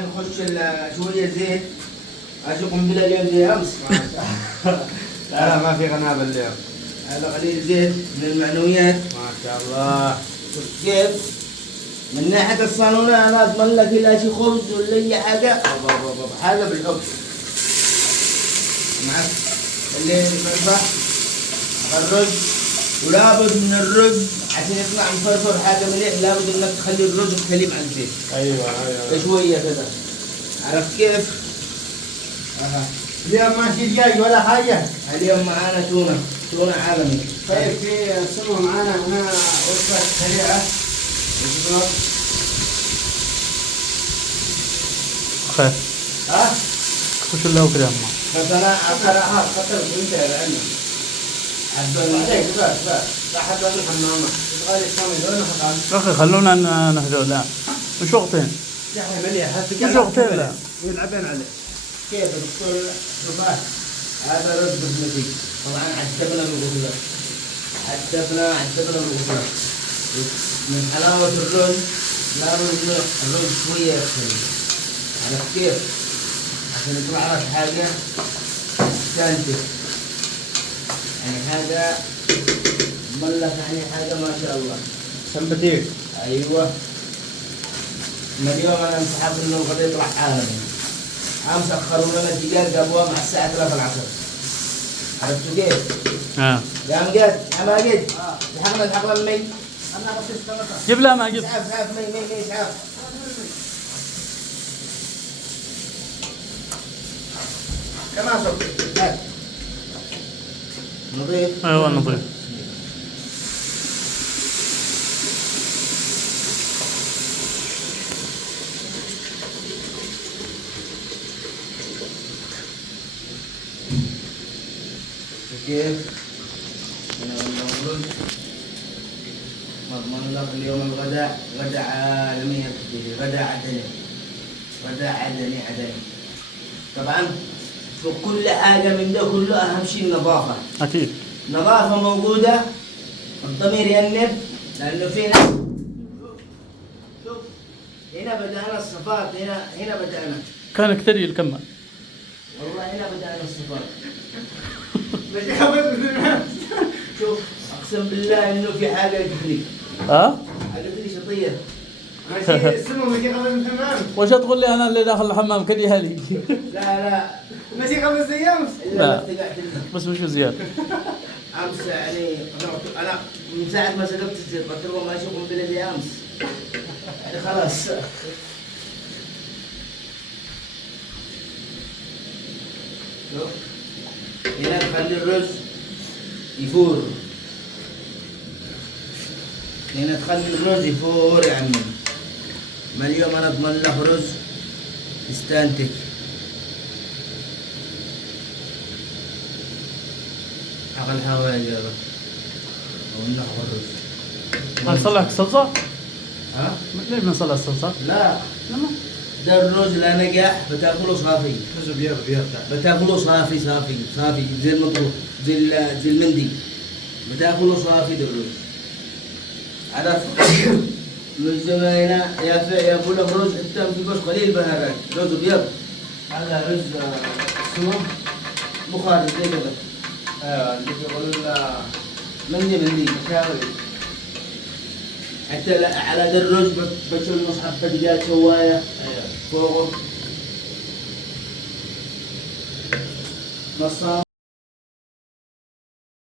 نخش شوية زيت. اشوف قنبلة اليوم زي امس. لا ما في قنابل اليوم. هذا قليل زيت من المعنويات. ما شاء الله. شوف كيف من ناحية الصالونة انا اضمن لك لا شي خبز ولا اي حاجة. هذا بالحب معك اللي يفرفح الرز. ولابد من الرز عشان يطلع مفرفر حاجة مليح، لابد انك تخلي الرز تخليه مع الزيت. ايوه شوية كذا. عرفت كيف؟ اليوم ما في دجاج ولا حاجة. اليوم معانا تونة عالمي. طيب في سمو معانا هنا وصفة سريعة. خير. ها؟ خش الله وكريم ما. بس انا خطر انت لانه بعدين كفايه راح ادخل الحمامات تبغى لي كم دون يا اخي خلونا نهدوا الان. مش وقتين. يا اخي مليح مش وقتين لا. يلعبين عليه. كيف يا دكتور شوفات هذا رز بسمتي طبعا عذبنا بالغسله. عذبنا بالغسله. من حلاوه الرز لابد الرز شويه يغسل. عرفت كيف؟ عشان يطلع لك حاجه ثالثه. يعني هذا ملك يعني حاجه ما شاء الله. سمبتيك. ايوه. من اليوم انا انسحبت انه الغداء يطلع عالمي. امس اخروا لنا الدجاج جابوها مع الساعه 3 العصر. عرفتوا كيف؟ يا امجد يا ماجد الحقنا المي. انا بس جيب لا ما جيب. اسعاف مي اسعاف. كمان صوت هات نظيف. ايوه نظيف. كيف؟ أنا المفروض مضمون لك اليوم الغداء غداء عالمي يا كبيري. غداء عدني. طبعا في كل حاجة من ده كله أهم شيء النظافة. اكيد. نظافة موجودة الضمير يأنب لأنه في ناس. شوف هنا بدأنا الصفات. هنا بدأنا. كان كتير الكمل. والله هنا بدأنا الصفات. شوف اقسم بالله انه في حاجه قلت لي شطيه. ماشي السمو ماشي قبل من تمام. وش تقول لي انا اللي داخل الحمام كدي هلي. لا ماشي قبل ايام. لا بس مش زياده. امس يعني انا من ساعه ما سقفت الزيت قلت لهم ماشي قنبله زي امس. يعني خلاص. شوف هنا تخلي الرز يفور. يا عمي. ما اليوم انا اضمن له رز يستنتج. حق الحوايج يا رب ونحو الرز. هنصلح الصلصه؟ ها؟ ليش بنصلح الصلصه؟ لا ده الرز لا نجاح بتاكله صافي. رز بيض بتاكله صافي زي المطروح زي المندي. بتاكله صافي ده الرز. عرفت؟ من زمايلنا ياكل رز انت في بس قليل بهارات. رز ابيض هذا رز سموم بخاري زي كذا. ايوه اللي يقولون مندي مشاوي. حتى على ذا الرز بشيل نص حبة دجاج شواية فوقه نص